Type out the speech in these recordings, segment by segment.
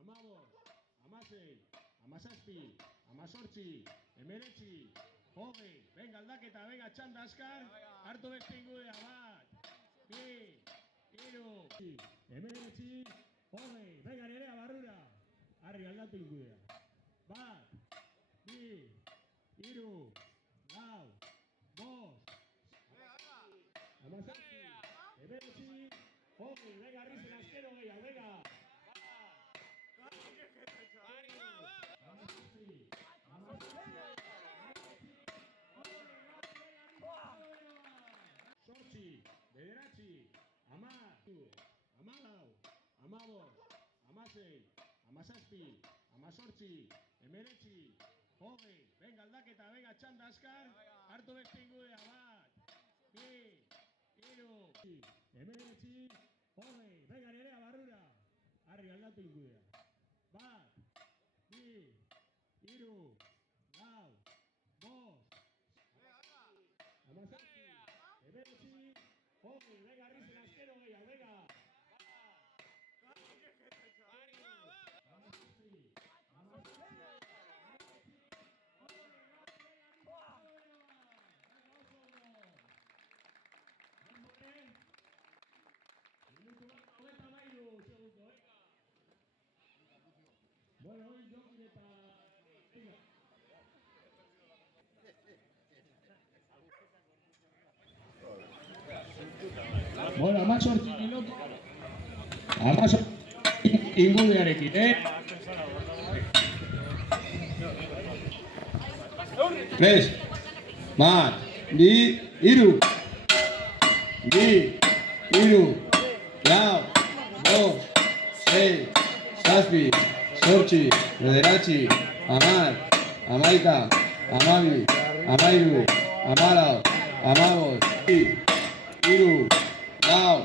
Amabos, amasei, amazazpi, amazortzi, emeretzi, hogei. Venga, aldaketa, venga, txanda azkar. Hartu beste ingudea, bat, bi, hiru, emeretzi, hogei. Venga, nerea, barrura. Arri, aldatu ingudea. Bat, bi, hiru, lau, bost, amazazpi, emeretzi, hogei. Venga, arri, azkero gehiago, venga. Zortzi, bederatzi, hamar, hamalau, hamabost, hamasei, hamazazpi, hamazortzi, hemeretzi, hogei. Venga, aldaketa, venga, txanda azkar. Hartu beste ingudea, bat, bi, hiru, hemeretzi, hogei. Venga, nerea, barrura. Arri, aldatu ingudea. Bat, bi, hiru, lau, bost, hamazazpi, emeretzi, hogei. Venga, arri, azkero gehiago, venga. Bueno, hoy yo quiero para... Venga. Bueno, amazortzi minutu. Amazortzi ingudearekin, Tres, bat, bi, hiru. Bi, hiru, lau, bost, sei, zazpi, zortzi, bederatzi, hamar, hamaika, hamabi, hamairu, hamalau, hamabost, hiru, lau,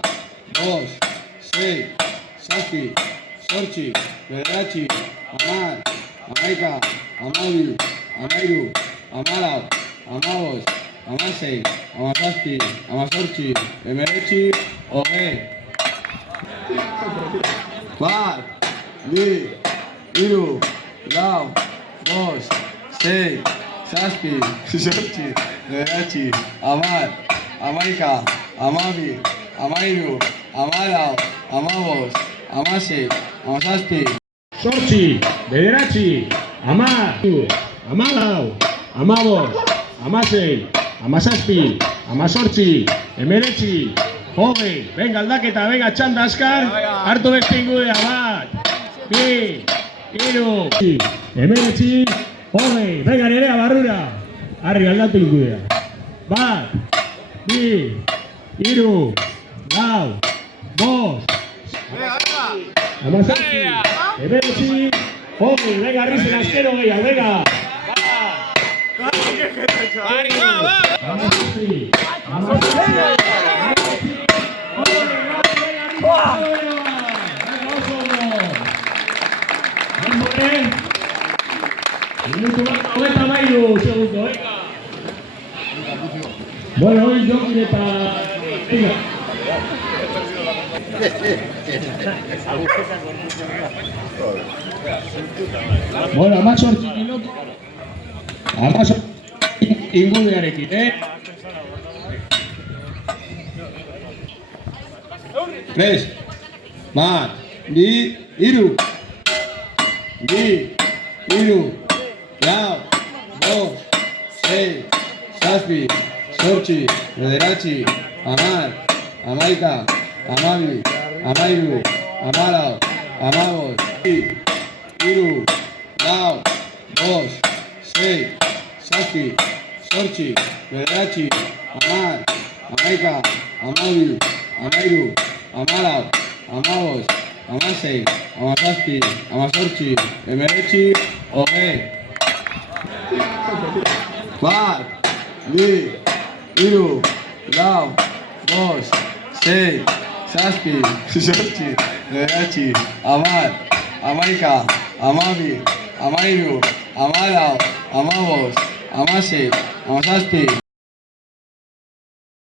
bost, sei, zazpi, zortzi, bederatzi, hamar, hamaika, hamabi, hamairu, hamalau, hamabost, hamasei, hamazazpi, hamazortzi, hemeretzi, hogei. Bat, bi, hiru, lau, bost, sei, zazpi, zortzi, bederatzi, hamar, hamaika, hamabi, hamairu, hamalau, hamabost, hamasei, hamazazpi, zortzi, bederatzi, hamar, hamalau, hamabost, hamasei, hamazazpi, hamazortzi, hemeretzi, hogei. Venga, aldaketa, venga, txanda azkar. Hartu beste ingudea, bat, bi, hiru, hemeretzi, hogei. Venga, nerea, barrura. Arri, aldatu ingudea. Bat, bi, hiru, lau, bost, hamazazpi, hemeretzi, hogei. Venga, arri, azkero gehiago, venga. Hamazazpi, minutu bat, 23 segundo, venga. Bueno, hoy yo quiero para... Venga. Bueno, amazortzi minutu. Amazortzi ingudearekin, Tres, bat, bi, hiru. Bi, hiru, lau, bost, sei, zazpi, zortzi, bederatzi, hamar, hamaika, hamabi, hamairu, hamalau, hamabost, hiru, lau, bost, sei, zazpi, zortzi, bederatzi, hamar, hamaika, hamabi, hamairu, hamalau, hamabost, hamasei, hamazazpi, hamazortzi, hemeretzi, hogei. Bat, bi, hiru, lau, bost, sei, zazpi, zortzi, bederatzi, hamar, hamaika, hamabi, hamairu, hamalau, hamabost, hamasei, hamazazpi.